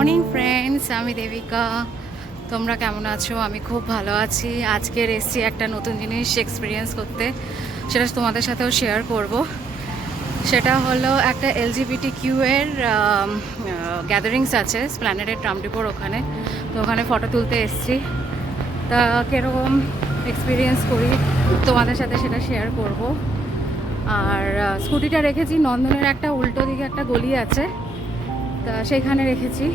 Morning friends, আমি দেবিকা। তোমরা কেমন আছো? আমি খুব ভালো আছি। আজকের এসছি একটা নতুন জিনিস এক্সপিরিয়েন্স করতে, সেটা তোমাদের সাথেও শেয়ার করব। সেটা হলো একটা LGBTQ এর গ্যাদারিংস আছে স্প্ল্যানেডের ট্রামডিপোর ওখানে। তো ওখানে ফটো তুলতে এসছি। তা কীরকম এক্সপিরিয়েন্স করি তোমাদের সাথে সেটা শেয়ার করব। আর স্কুটিটা রেখেছি নন্দনের একটা উল্টো দিকে একটা গলি আছে, তা সেইখানে রেখেছি।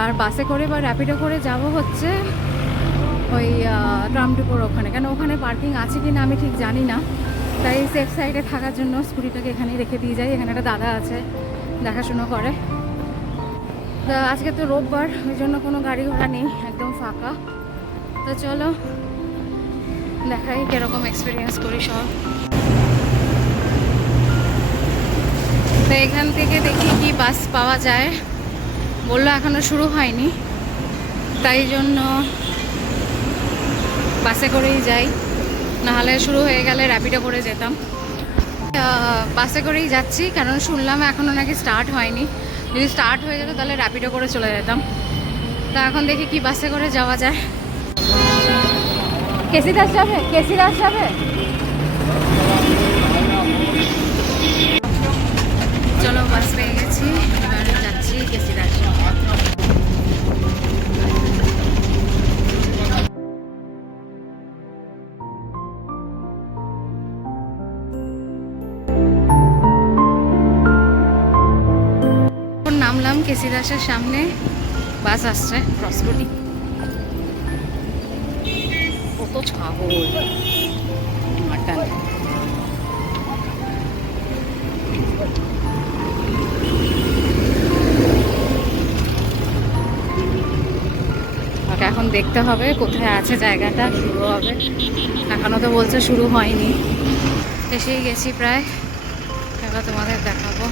আর বাসে করে বা র্যাপিডো করে যাব হচ্ছে ওই ট্রামডিপোর ওখানে। কেন ওখানে পার্কিং আছে কি না আমি ঠিক জানি না, তাই সেফ সাইডে থাকার জন্য স্কুটিটাকে এখানেই রেখে দিয়ে যাই। এখানে একটা দাদা আছে, দেখাশুনো করে। তা আজকে তো রোববার, ওই জন্য কোনো গাড়ি ঘোড়া নেই, একদম ফাঁকা। তো চলো দেখাই কীরকম এক্সপিরিয়েন্স করি সব। তো এখান থেকে দেখি কি বাস পাওয়া যায়। বললো এখনও শুরু হয়নি, তাই জন্য বাসে করেই যাই, নাহলে শুরু হয়ে গেলে র্যাপিডো করে যেতাম। বাসে করেই যাচ্ছি, কারণ শুনলাম এখনও নাকি স্টার্ট হয়নি। যদি স্টার্ট হয়ে যেত তাহলে র্যাপিডো করে চলে যেতাম। তা এখন দেখি কি বাসে করে যাওয়া যায়। কেসি দাস যাবে? কেসি দাস যাবে? চলো বাস পেয়ে গেছি, এবার যাচ্ছি কেসি দাস। নামলাম কেসি দাসের সামনে, বাস আসছে ক্রস রোডি। কত ছাগল, মাটন। এখন দেখতে হবে কোথায় আছে জায়গাটা, শুরু হবে। এখনও তো বলছে শুরু হয়নি। এসেই গেছি প্রায়, এবার তোমাদের দেখাবো।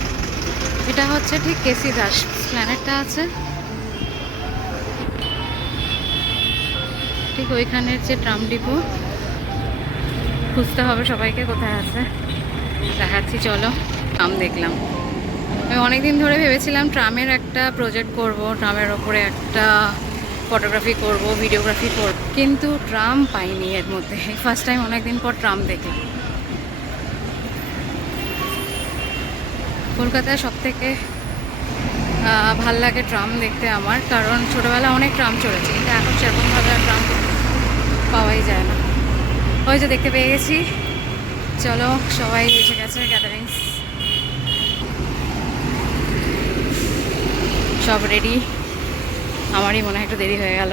এটা হচ্ছে ঠিক কেসি দাস প্ল্যানেটটা আছে ঠিক ওইখানের যে ট্রাম ডিপো। খুঁজতে হবে সবাইকে কোথায় আছে, দেখাচ্ছি। চলো, ট্রাম দেখলাম। আমি অনেকদিন ধরে ভেবেছিলাম ট্রামের একটা প্রজেক্ট করব, ট্রামের ওপরে একটা ফটোগ্রাফি করব, ভিডিওগ্রাফি করব, কিন্তু ট্রাম পাইনি এর মধ্যে। ফার্স্ট টাইম অনেকদিন পর ট্রাম দেখলাম। কলকাতায় সবথেকে ভাল লাগে ট্রাম দেখতে আমার, কারণ ছোটোবেলা অনেক ট্রাম চড়েছি, কিন্তু এখন সেরকমভাবে আর ট্রাম পাওয়াই যায় না। ওই যে দেখতে পেয়ে গেছি। চলো, সবাই এসে গেছে, গ্যাদারিংস সব রেডি। আমারই মনে হয় একটু দেরি হয়ে গেল।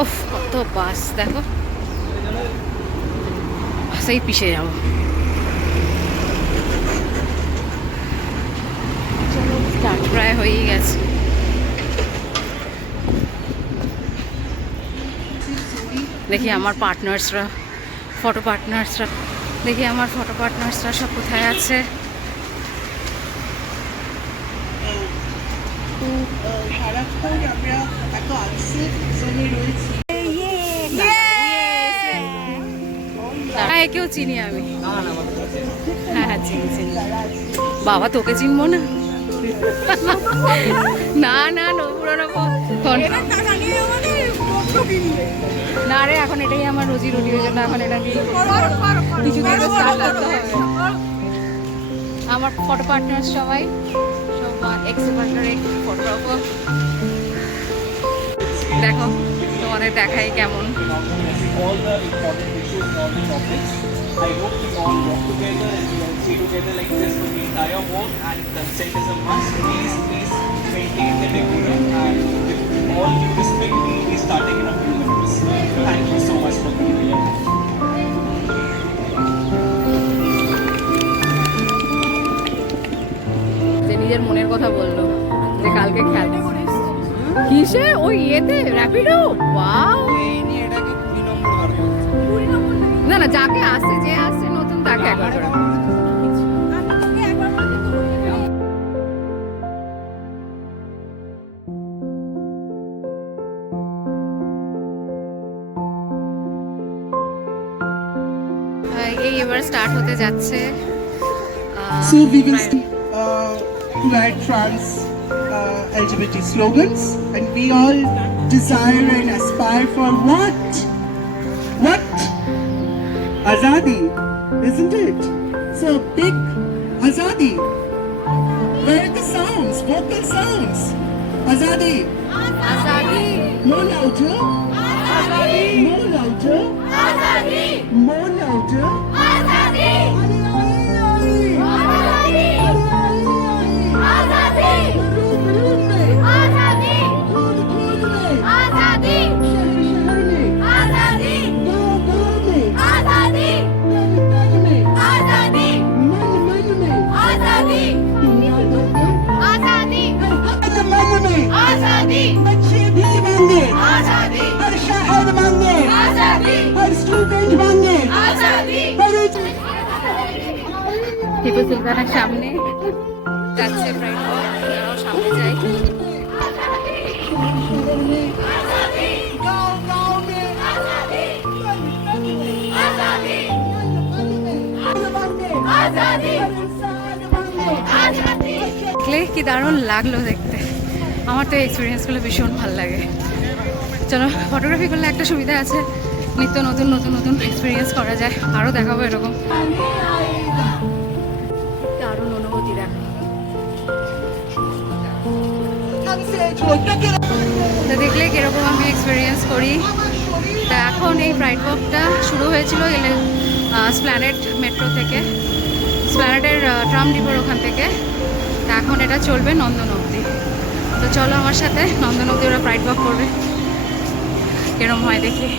ওফ, কত বাস দেখো, বাসেই পিছিয়ে যাবো। স্টার্ট প্রায় হয়েই গেছে। দেখি আমার পার্টনার্সরা, ফটো পার্টনার্সরা, দেখি আমার ফটো পার্টনার্সরা সব কোথায় আছে। কেউ চিনি আমি? হ্যাঁ হ্যাঁ, চিনি চিনি। বাবা, তোকে চিনবো না? না না, না রে, এখন এটাই আমার রুজি রুটি, ওই জন্য এখন এটা দিয়ে কিছু দিন স্টার্ট করতে হবে। আমার ফটো পার্টনার সবাই, সব এক্স পার্টনার, ফটোগ্রাফার। দেখো তোমাদের দেখাই কেমন। I hope we all walk together and we all stay together like this for the entire walk, and consent is a must. Please maintain the decorum, and with all due respect, we will be starting in a few minutes. Thank you so much for being here. যে নিজের মনের কথা বললো, যে কালকে খেলা কিসে ওই ইয়েতে র্যাপিডো। ওয়াও, না না, যাকে আসছে, যে আসছে নতুন তাকে একবার করে। এই এবার স্টার্ট হতে যাচ্ছে। So we will ride trams LGBT slogans, and we all desire and aspire for what? What? Azadi, isn't it? So big Azadi. Where are the sounds? Vocal sounds. Azadi. Azadi More louder. Azadi More louder. Azadi More louder. Azadi Azadi Azadi room room में আজাদি खून खून में আজাদি शहर शहर में আজাদি गांव गांव में আজাদি तन तन में আজাদি मन मन में আজাদি दुनिया भर में আজাদি हर मन में আজাদি बच्चे भी मांगे আজাদি हर शहर मांगे আজাদি हर स्टूडेंट मांगे আজাদি हर টিপু সুলতানের সামনে যাচ্ছে প্রাইড ওয়াক, আমরাও সামনে যাই। गांव गांव में आजादी आजादी आजादी इंसान मांगे आजादी দেখলে কি দারুণ লাগলো দেখতে। আমার তো এই এক্সপিরিয়েন্সগুলো ভীষণ ভালো লাগে। চলো, ফটোগ্রাফি করলে একটা সুবিধা আছে, নিত্য নতুন নতুন নতুন এক্সপিরিয়েন্স করা যায়। আরও দেখাবো এরকম দারুণ অনুভূতি। দেখো, তো দেখলে কীরকম আমি এক্সপিরিয়েন্স করি। তা এখন এই প্রাইড ওয়াকটা শুরু হয়েছিল স্প্ল্যানেড মেট্রো থেকে, স্প্ল্যানেডের ট্রাম ডিপোর ওখান থেকে। তা এখন এটা চলবে নন্দন অবধি। তো চলো আমার সাথে, নন্দন অবধি ওরা প্রাইড ওয়াক করবে, কিরম হয় দেখি।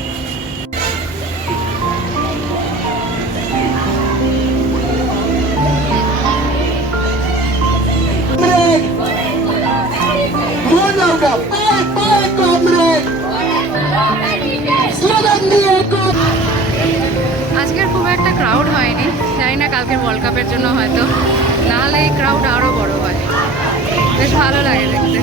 আজকের খুব একটা ক্রাউড হয়নি, জানি না কালকের ওয়ার্ল্ড কাপের জন্য হয়তো, নাহলে এই ক্রাউড আরও বড় হয়। বেশ ভালো লাগে দেখতে।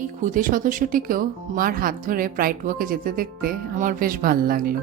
এই খুদে সদস্যটিকেও মার হাত ধরে প্রাইড ওয়াকে যেতে দেখতে আমার বেশ ভালো লাগলো।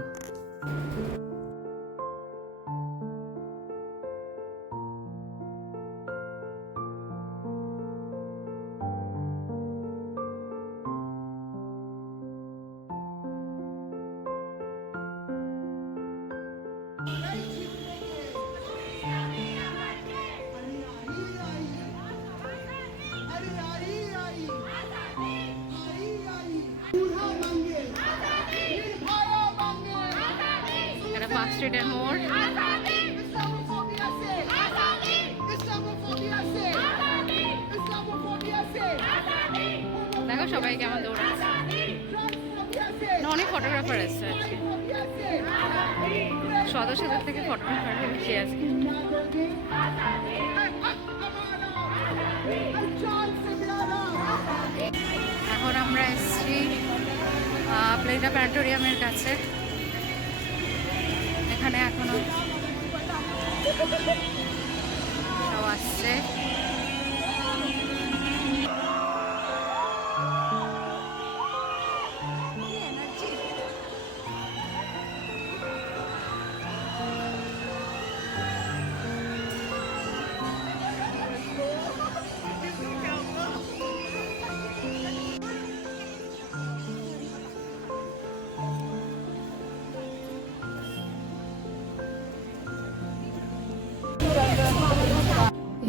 এটা পার্ক স্ট্রিটের মোড়। দেখো সবাই কেমন দৌড়াচ্ছে, অনেক ফটোগ্রাফার এসছে আজকে, সদস্যদের থেকে ফটোগ্রাফার বেশি আজকে। এখন আমরা এসছি প্লেটা প্ল্যানেটোরিয়ামের কাছে। এখানে এখনো সব আসছে।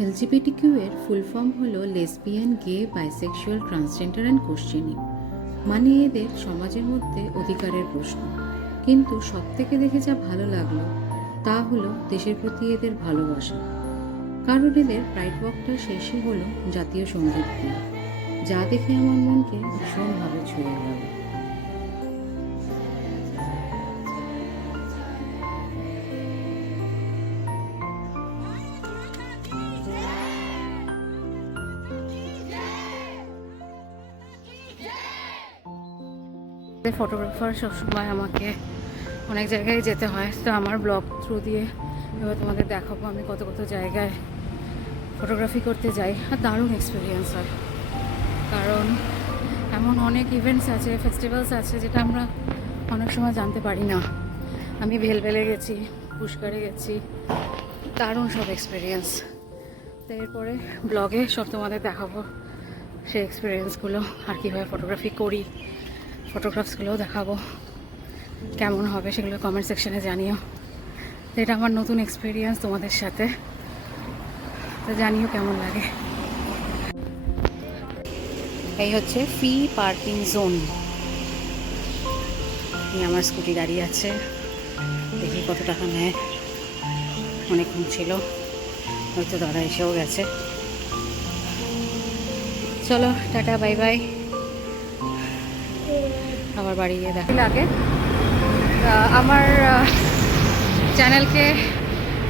এলজিবিটিকিউ এর ফুল ফর্ম হলো lesbian, gay, bisexual, transgender and questioning. মানে এদের সমাজের মধ্যে অধিকারের প্রশ্ন। কিন্তু সব থেকে দেখে যা ভালো লাগলো তা হলো দেশের প্রতি এদের ভালোবাসা। কারণ এদের প্রাইড ওয়াকটা শেষই হলো জাতীয় সঙ্গীত দিয়ে, যা দেখে আমার মনকে ভীষণভাবে ছুঁয়ে গেল। ফটোগ্রাফার সবসময় আমাকে অনেক জায়গায় যেতে হয়, তো আমার ব্লগ থ্রু দিয়ে এবার তোমাদের দেখাবো আমি কত কত জায়গায় ফটোগ্রাফি করতে যাই। আর দারুণ এক্সপিরিয়েন্স হয়, কারণ এমন অনেক ইভেন্টস আছে, ফেস্টিভ্যালস আছে যেটা আমরা অনেক সময় জানতে পারি না। আমি ভেলভেলে গেছি, পুষ্কারে গেছি, দারুণ সব এক্সপিরিয়েন্স। তো এরপরে ব্লগে সব তোমাদের দেখাবো সেই এক্সপিরিয়েন্সগুলো, আর কীভাবে ফটোগ্রাফি করি ফটোগ্রাফসগুলোও দেখাবো। কেমন হবে সেগুলো কমেন্ট সেকশনে জানিও। তো এটা আমার নতুন এক্সপিরিয়েন্স তোমাদের সাথে, তো জানিও কেমন লাগে। এই হচ্ছে ফ্রি পার্কিং জোন। আমার স্কুটি দাঁড়িয়ে আছে, দেখি কত টাকা নেয়। অনেকক্ষণ ছিল, হয়তো দাদা এসেও গেছে। চলো টাটা, বাই বাই। আবার বাড়ি গিয়ে দেখা লাগে। আমার চ্যানেলকে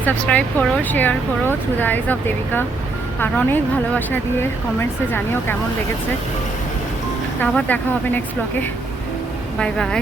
সাবস্ক্রাইব করো, শেয়ার করো through the eyes of Debika, আর অনেক ভালোবাসা দিয়ে কমেন্টসে জানিও কেমন লেগেছে। তা আবার দেখা হবে নেক্সট ব্লগে। Bye bye.